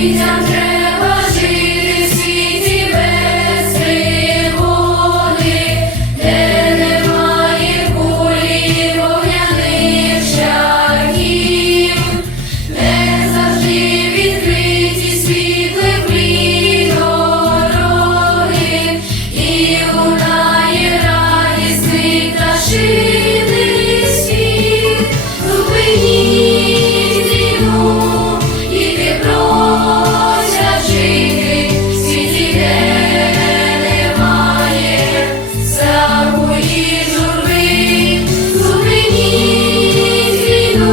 These are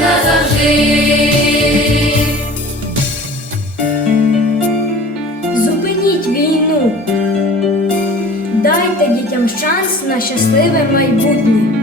назавжди. Зупиніть війну, дайте дітям шанс на щасливе майбутнє.